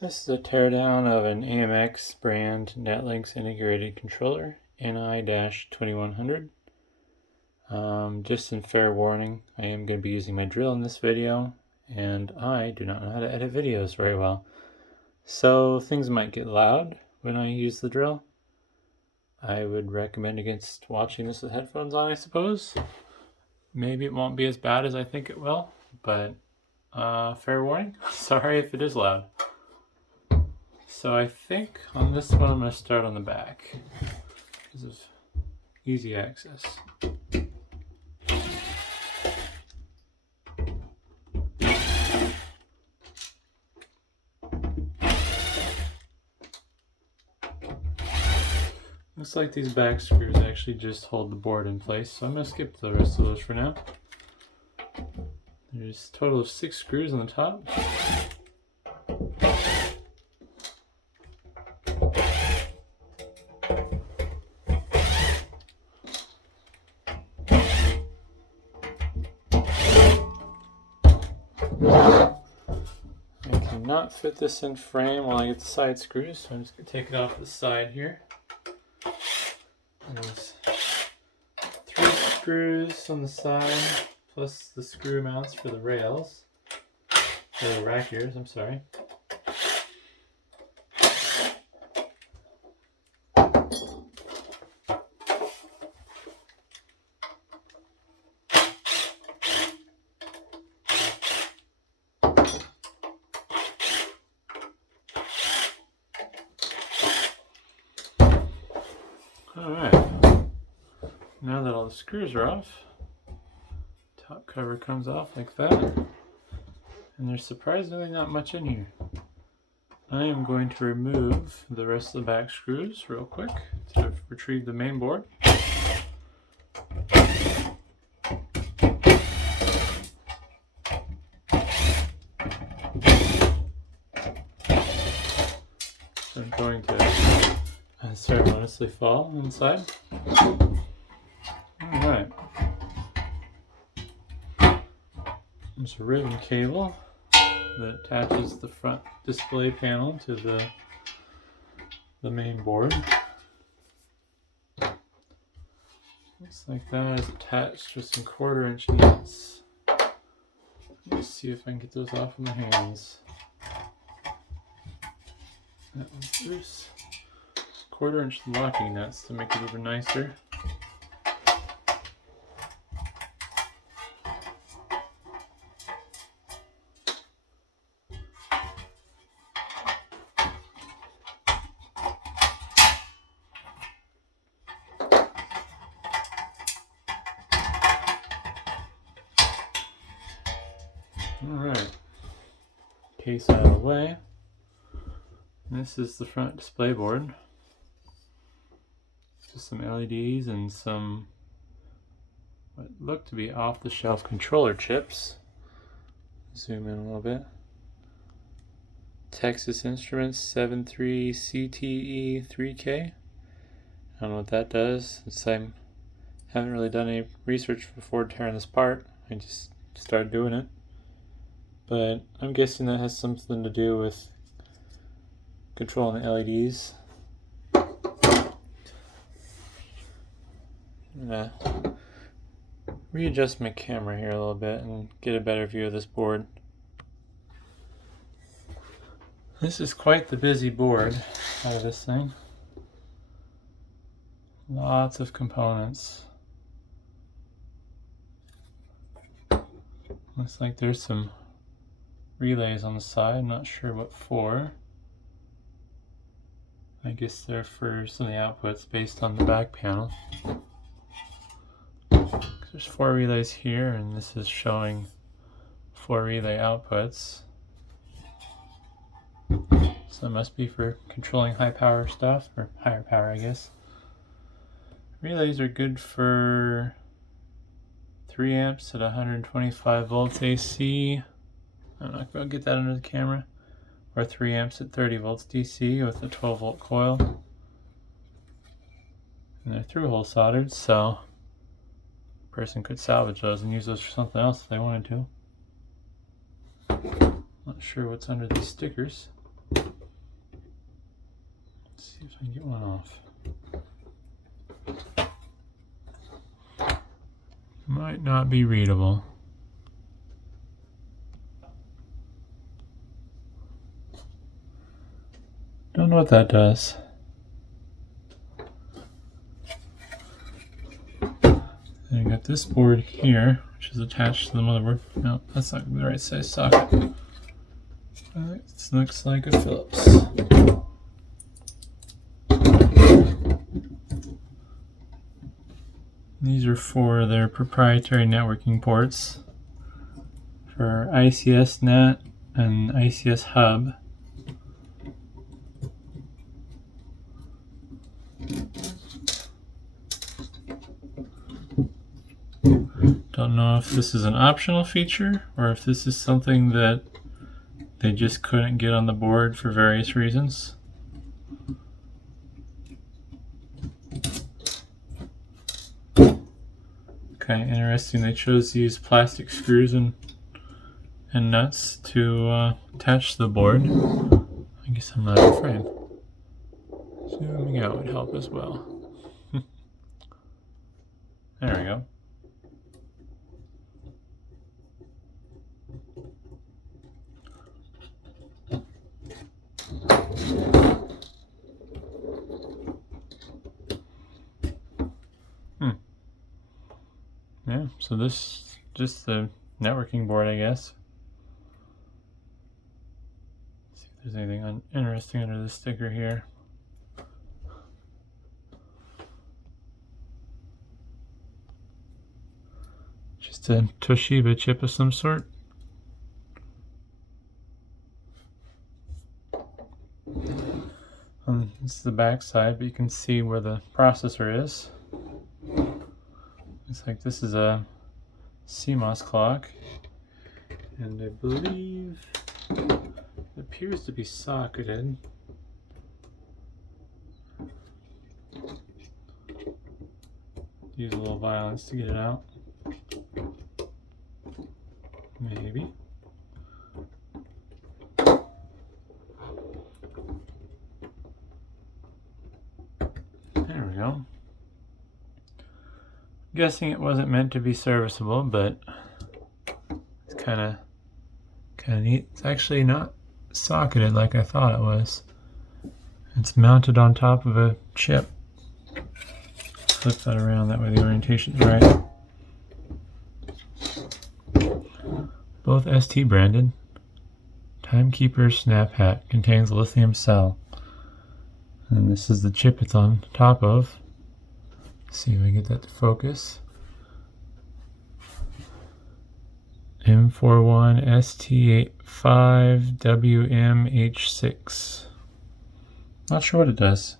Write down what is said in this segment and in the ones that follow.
This is a teardown of an AMX brand Netlink's integrated controller, NI-2100. Just some fair warning, I am going to be using my drill in this video, and I do not know how to edit videos very well. So things might get loud when I use the drill. I would recommend against watching this with headphones on, I suppose. Maybe it won't be as bad as I think it will, but fair warning, sorry if it is loud. So I think on this one I'm going to start on the back because of easy access. Looks like these back screws actually just hold the board in place, so I'm going to skip the rest of those for now. There's a total of 6 screws on the top. I cannot fit this in frame while I get the side screws, so I'm just going to take it off the side here. There's 3 screws on the side, plus the screw mounts for the rails, or the rack ears, I'm sorry. Alright, now that all the screws are off, top cover comes off like that, and there's surprisingly not much in here. I am going to remove the rest of the back screws real quick to retrieve the main board. So I'm going to ceremoniously fall inside. Alright. There's a ribbon cable that attaches the front display panel to the main board. Looks like that is attached with some 1/4-inch nuts. Let's see if I can get those off of my hands. That one's loose. 1/4-inch locking nuts to make it even nicer. Alright, case out of the way. This is the front display board. Just some LEDs and some what look to be off-the-shelf controller chips. Zoom in a little bit. Texas Instruments 73CTE3K. I don't know what that does. I haven't really done any research before tearing this apart. I just started doing it. But I'm guessing that has something to do with controlling the LEDs. Readjust my camera here a little bit and get a better view of this board. This is quite the busy board out of this thing. Lots of components. Looks like there's some relays on the side, I'm not sure what for. I guess they're for some of the outputs based on the back panel. There's 4 relays here, and this is showing 4 relay outputs. So it must be for controlling high power stuff, or higher power I guess. Relays are good for 3 amps at 125 volts AC. I'm not going to get that under the camera. Or 3 amps at 30 volts DC with a 12 volt coil. And they're through hole soldered, so a person could salvage those and use those for something else if they wanted to. Not sure what's under these stickers. Let's see if I can get one off. Might not be readable. Don't know what that does. Then I got this board here, which is attached to the motherboard. No, that's not the right size socket. It looks like a Phillips. These are for their proprietary networking ports for ICS Net and ICS Hub. Don't know if this is an optional feature or if this is something that they just couldn't get on the board for various reasons. Okay, interesting. They chose to use plastic screws and nuts to attach the board. I guess I'm not in frame. Zooming out would help as well. There we go. Yeah, so this just the networking board, I guess. Let's see if there's anything interesting under this sticker here. Just a Toshiba chip of some sort. This is the back side, but you can see where the processor is. Looks like this is a CMOS clock, and I believe it appears to be socketed. Use a little violence to get it out. Maybe. There we go. Guessing it wasn't meant to be serviceable, but it's kind of neat. It's actually not socketed like I thought it was. It's mounted on top of a chip. Flip that around, that way the orientation's right. Both ST branded. Timekeeper Snap Hat contains lithium cell. And this is the chip it's on top of. Let's see if I can get that to focus. M41ST85WMH6. Not sure what it does.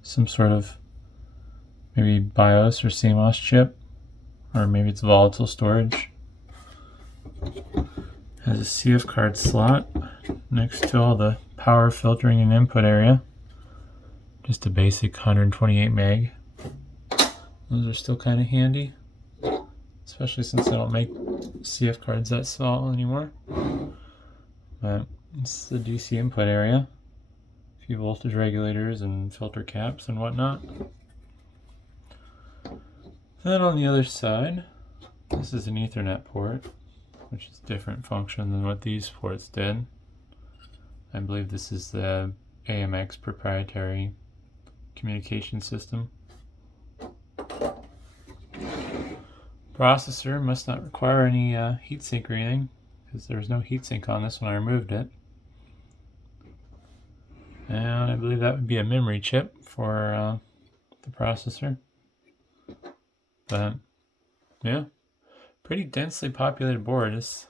Some sort of maybe BIOS or CMOS chip, or maybe it's volatile storage. Has a CF card slot next to all the power filtering and input area. Just a basic 128 meg. Those are still kind of handy, especially since they don't make CF cards that small anymore. But it's the DC input area. A few voltage regulators and filter caps and whatnot. Then on the other side, this is an Ethernet port, which is a different function than what these ports did. I believe this is the AMX proprietary communication system. Processor must not require any heatsink or anything, because there was no heatsink on this when I removed it. And I believe that would be a memory chip for the processor. But yeah, pretty densely populated board. This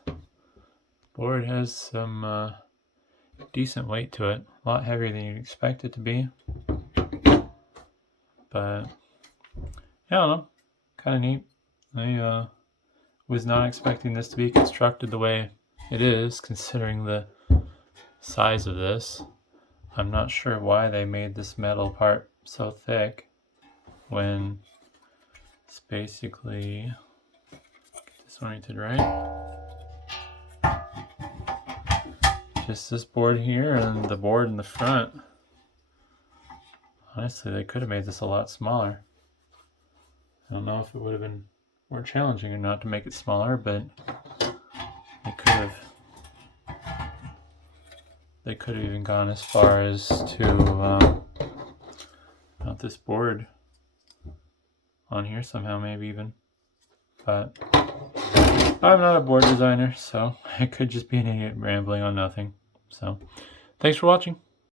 board has some decent weight to it, a lot heavier than you'd expect it to be. But yeah, I don't know, kind of neat. I was not expecting this to be constructed the way it is, considering the size of this. I'm not sure why they made this metal part so thick when it's basically, get this oriented right, just this board here and the board in the front. Honestly, they could have made this a lot smaller. I don't know if it would have been more challenging or not to make it smaller, but they could have even gone as far as to mount this board on here somehow, maybe even. But I'm not a board designer, so I could just be an idiot rambling on nothing. So thanks for watching.